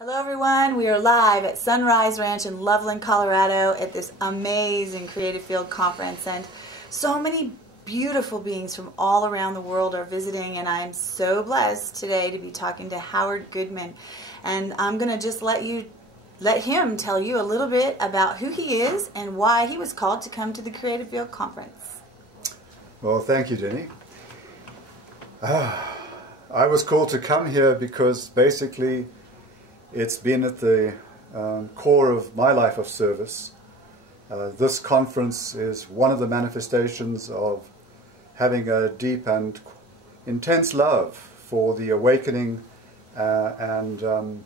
Hello everyone, we are live at Sunrise Ranch in Loveland, Colorado at this amazing Creative Field Conference, and so many beautiful beings from all around the world are visiting, and I'm so blessed today to be talking to Howard Goodman. And I'm going to just let him tell you a little bit about who he is and why he was called to come to the Creative Field Conference. Well, thank you, Denny. I was called to come here because basically it's been at the core of my life of service. This conference is one of the manifestations of having a deep and intense love for the awakening and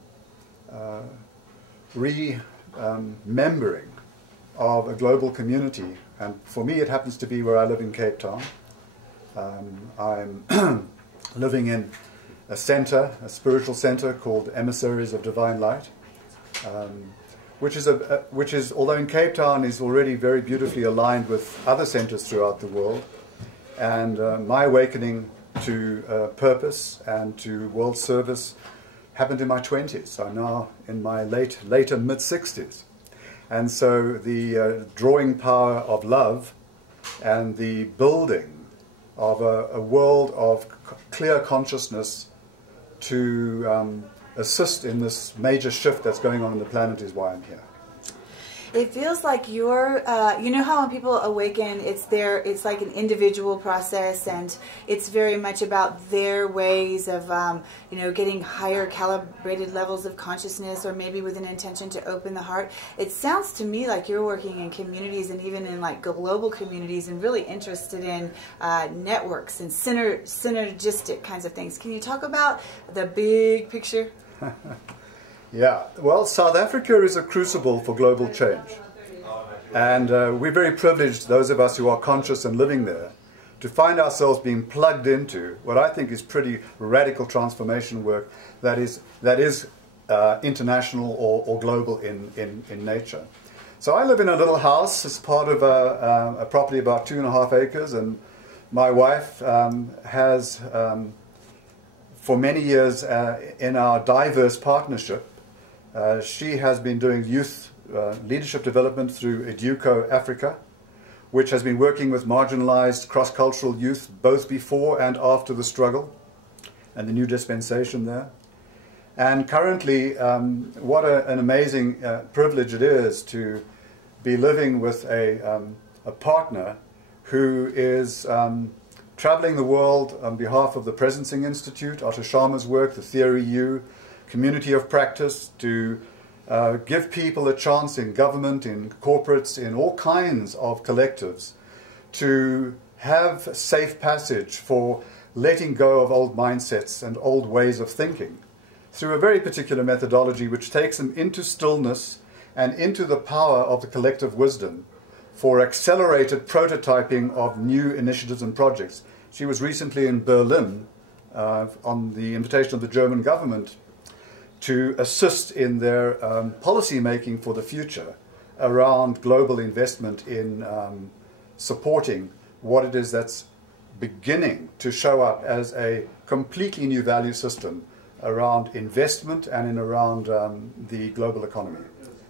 remembering of a global community. And for me, it happens to be where I live in Cape Town. I'm living in a center, a spiritual center called Emissaries of Divine Light, which is, although in Cape Town is already very beautifully aligned with other centers throughout the world. And my awakening to purpose and to world service happened in my 20s. I'm now in my later mid-60s. And so the drawing power of love and the building of a world of clear consciousness to assist in this major shift that's going on in the planet is why I'm here. It feels like you're, you know how when people awaken, it's like an individual process, and it's very much about their ways of, you know, getting higher calibrated levels of consciousness, or maybe with an intention to open the heart. It sounds to me like you're working in communities, and even in like global communities, and really interested in networks and synergistic kinds of things. Can you talk about the big picture? Yeah, well, South Africa is a crucible for global change. And we're very privileged, those of us who are conscious and living there, to find ourselves being plugged into what I think is pretty radical transformation work that is international or global in nature. So I live in a little house as part of a property about 2.5 acres, and my wife has, for many years in our diverse partnership, she has been doing youth leadership development through Educo Africa, which has been working with marginalized cross-cultural youth both before and after the struggle and the new dispensation there. And currently, what an amazing privilege it is to be living with a partner who is traveling the world on behalf of the Presencing Institute, Otto Scharmer's work, the Theory U, community of practice, to give people a chance in government, in corporates, in all kinds of collectives, to have safe passage for letting go of old mindsets and old ways of thinking through a very particular methodology which takes them into stillness and into the power of the collective wisdom for accelerated prototyping of new initiatives and projects. She was recently in Berlin on the invitation of the German government to assist in their policy making for the future around global investment in supporting what it is that's beginning to show up as a completely new value system around investment and in around the global economy.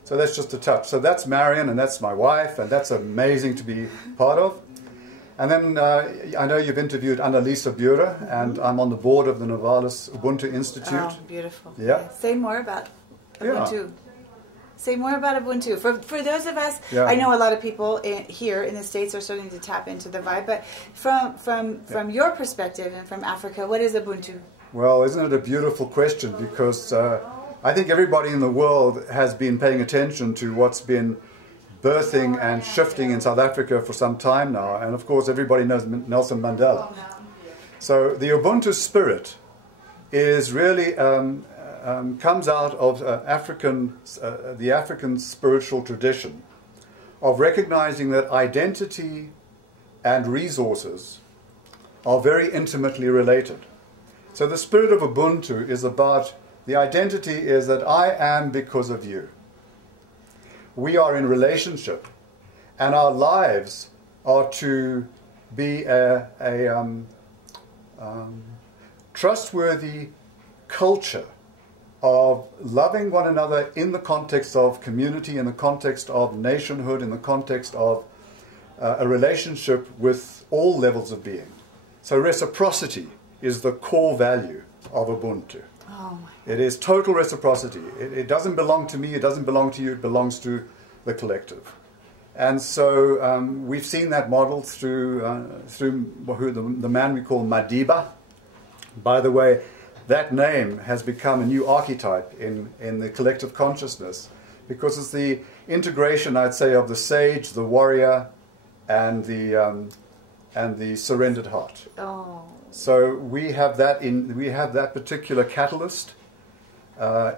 So that's just a touch. So that's Marion, and that's my wife, and that's amazing to be part of. And then I know you've interviewed Annalisa Bure, and I'm on the board of the Novalis Ubuntu Institute. Oh, beautiful. Yeah. Say more about Ubuntu. Yeah. Say more about Ubuntu. For those of us, yeah. I know a lot of people here in the States are starting to tap into the vibe, but from your perspective and from Africa, what is Ubuntu? Well, isn't it a beautiful question? Because I think everybody in the world has been paying attention to what's been birthing and shifting in South Africa for some time now, and of course everybody knows Nelson Mandela. So the Ubuntu spirit is really comes out of the African spiritual tradition of recognizing that identity and resources are very intimately related. So the spirit of Ubuntu is about, the identity is that I am because of you. We are in relationship, and our lives are to be a trustworthy culture of loving one another in the context of community, in the context of nationhood, in the context of a relationship with all levels of being. So reciprocity is the core value of Ubuntu. Oh my. It is total reciprocity. It doesn't belong to me, it doesn't belong to you, it belongs to the collective. And so we've seen that modeled through the man we call Madiba. By the way, that name has become a new archetype in the collective consciousness, because it's the integration, I'd say, of the sage, the warrior, and the surrendered heart. Oh. So we have that particular catalyst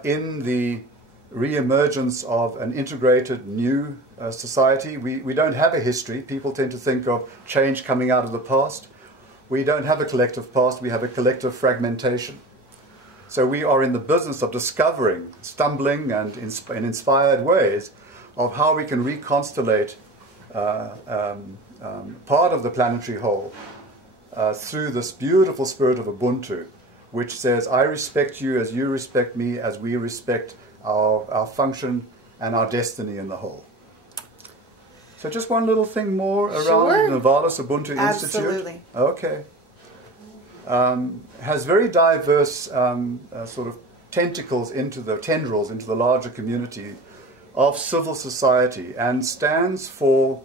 in the re-emergence of an integrated new society. We don't have a history. People tend to think of change coming out of the past. We don't have a collective past. We have a collective fragmentation. So we are in the business of discovering, stumbling and in inspired ways, of how we can reconstellate part of the planetary whole through this beautiful spirit of Ubuntu, which says, I respect you as you respect me, as we respect our function and our destiny in the whole. So just one little thing more around Sure. Novalis Ubuntu Absolutely. Institute. Okay. Has very diverse sort of tendrils into the larger community of civil society, and stands for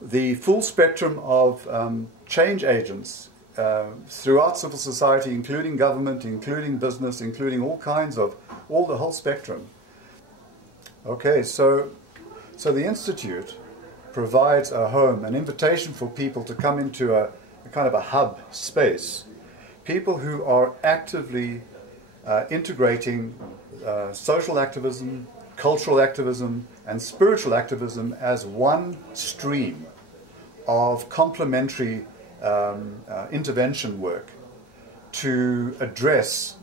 the full spectrum of change agents throughout civil society, including government, including business, including all kinds of, the whole spectrum. Okay, so the Institute provides a home, an invitation for people to come into a kind of a hub space. People who are actively integrating social activism, cultural activism, and spiritual activism as one stream of complementary intervention work to address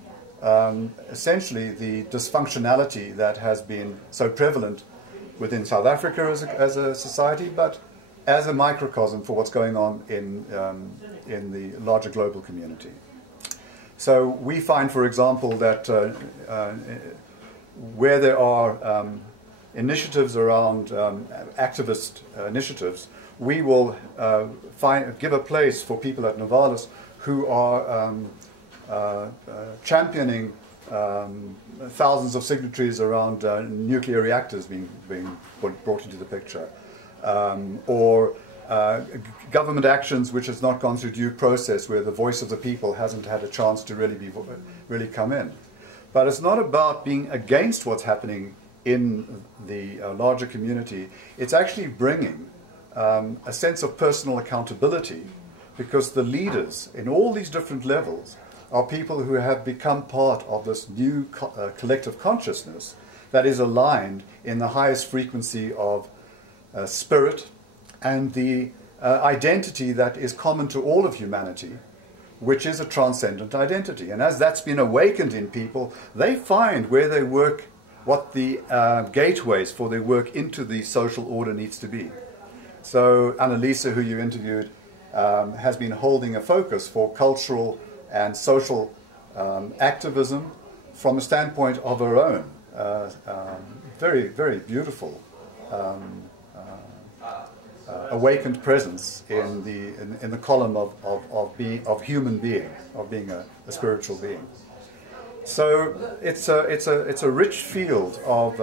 essentially the dysfunctionality that has been so prevalent within South Africa as a society, but as a microcosm for what's going on in the larger global community. So we find, for example, that where there are initiatives around activist initiatives, we will give a place for people at Novalis who are championing thousands of signatories around nuclear reactors being brought into the picture, or government actions which has not gone through due process, where the voice of the people hasn't had a chance to really come in. But it's not about being against what's happening in the larger community. It's actually bringing a sense of personal accountability, because the leaders in all these different levels are people who have become part of this new collective consciousness that is aligned in the highest frequency of spirit and the identity that is common to all of humanity, which is a transcendent identity. And as that's been awakened in people, they find where they work, what the gateways for their work into the social order needs to be. So Annalisa, who you interviewed, has been holding a focus for cultural and social activism from a standpoint of her own. Very, very beautiful awakened presence in the column of human being, of being a spiritual being. So it's a rich field of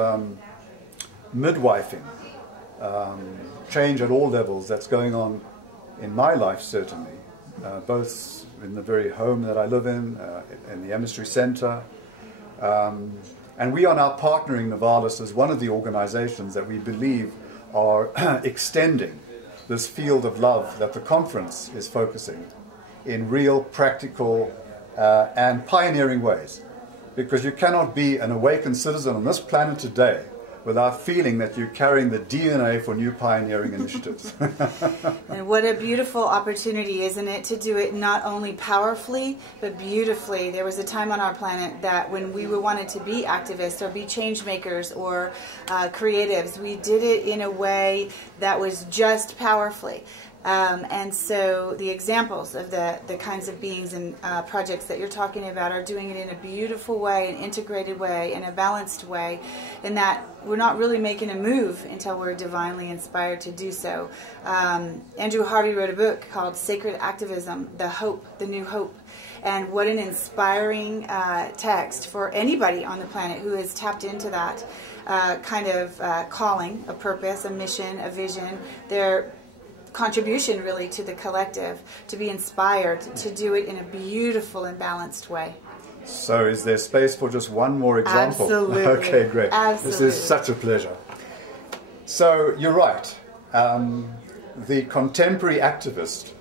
midwifing, change at all levels that's going on in my life, certainly, both in the very home that I live in the Emissary Center. And we are now partnering Novalis as one of the organizations that we believe are extending this field of love that the conference is focusing in real, practical, and pioneering ways. Because you cannot be an awakened citizen on this planet today without feeling that you're carrying the DNA for new pioneering initiatives. And what a beautiful opportunity, isn't it, to do it not only powerfully, but beautifully. There was a time on our planet that when we wanted to be activists or be change makers or creatives, we did it in a way that was just powerfully. And so the examples of the kinds of beings and projects that you're talking about are doing it in a beautiful way, an integrated way, in a balanced way, in that we're not really making a move until we're divinely inspired to do so. Andrew Harvey wrote a book called Sacred Activism, The New Hope. And what an inspiring text for anybody on the planet who has tapped into that kind of calling, a purpose, a mission, a vision, their contribution really to the collective, to be inspired to do it in a beautiful and balanced way. So is there space for just one more example? Absolutely. Okay, great. Absolutely. This is such a pleasure. So you're right. The contemporary activist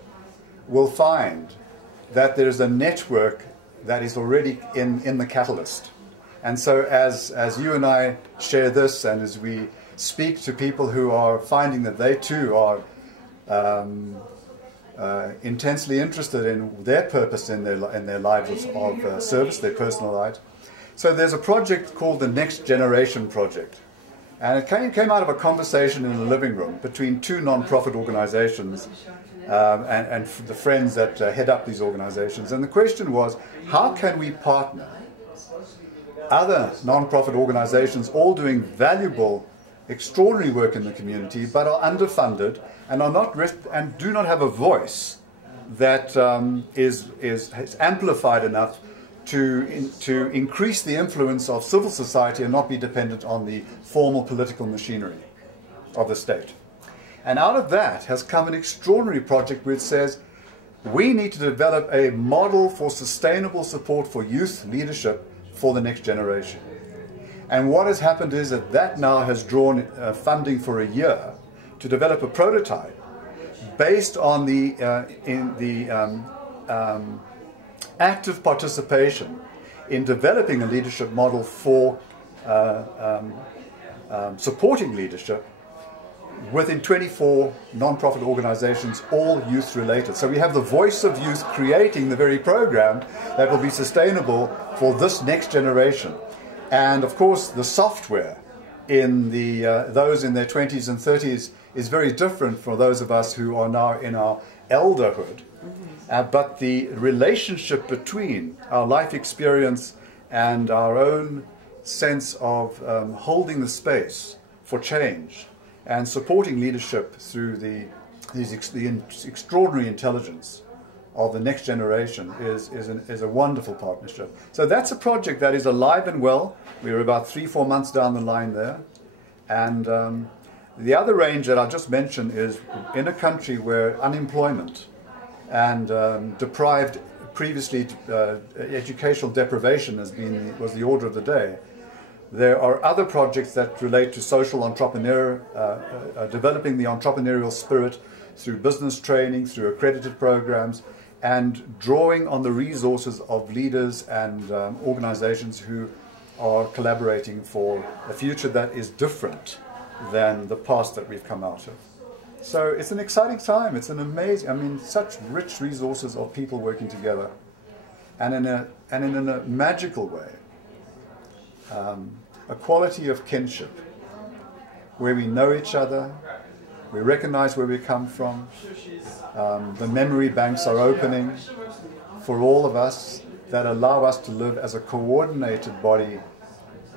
will find that there is a network that is already in the catalyst. And so as you and I share this, and as we speak to people who are finding that they too are intensely interested in their purpose in their lives of service, their personal lives. So there's a project called the Next Generation Project. And it came out of a conversation in the living room between two non-profit organizations and the friends that head up these organizations. And the question was, how can we partner other non-profit organizations all doing valuable, extraordinary work in the community, but are underfunded and and do not have a voice that is amplified enough to increase the influence of civil society and not be dependent on the formal political machinery of the state. And out of that has come an extraordinary project which says we need to develop a model for sustainable support for youth leadership for the next generation. And what has happened is that now has drawn funding for a year to develop a prototype based on the active participation in developing a leadership model for supporting leadership within 24 non-profit organizations, all youth related. So we have the voice of youth creating the very program that will be sustainable for this next generation. And of course the software in those in their 20s and 30s is very different from those of us who are now in our elderhood. But the relationship between our life experience and our own sense of holding the space for change and supporting leadership through the extraordinary intelligence of the next generation is a wonderful partnership. So that's a project that is alive and well. We're about 3-4 months down the line there. And the other range that I just mentioned is in a country where unemployment and previously educational deprivation was the order of the day. There are other projects that relate to social developing the entrepreneurial spirit through business training, through accredited programs, and drawing on the resources of leaders and organizations who are collaborating for a future that is different than the past that we've come out of. So it's an exciting time. It's an amazing, such rich resources of people working together, and in a magical way. A quality of kinship, where we know each other, we recognize where we come from, the memory banks are opening for all of us that allow us to live as a coordinated body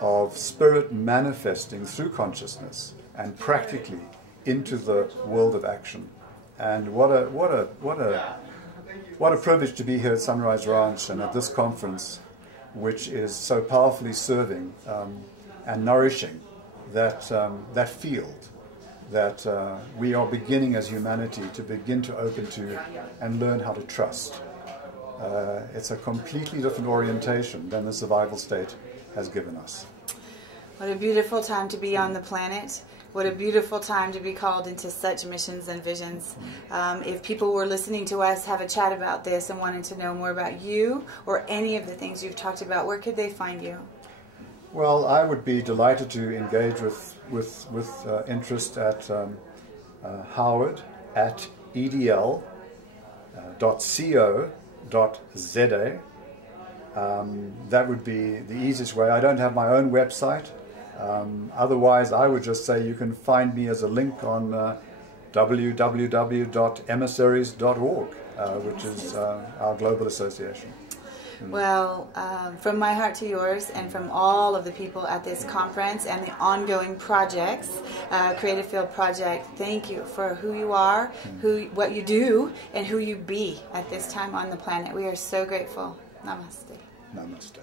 of spirit manifesting through consciousness and practically into the world of action. And what a privilege to be here at Sunrise Ranch and at this conference, which is so powerfully serving and nourishing that field that we are beginning as humanity to begin to open to and learn how to trust. It's a completely different orientation than the survival state has given us. What a beautiful time to be on the planet. What a beautiful time to be called into such missions and visions. If people were listening to us have a chat about this and wanted to know more about you or any of the things you've talked about, where could they find you? Well, I would be delighted to engage with interest at Howard at edl.co.za. That would be the easiest way. I don't have my own website. Otherwise, I would just say you can find me as a link on www.emissaries.org, which is our global association. Well, from my heart to yours, and from all of the people at this conference and the ongoing projects, Creative Field Project, thank you for who you are, what you do, and who you be at this time on the planet. We are so grateful. Namaste. Namaste.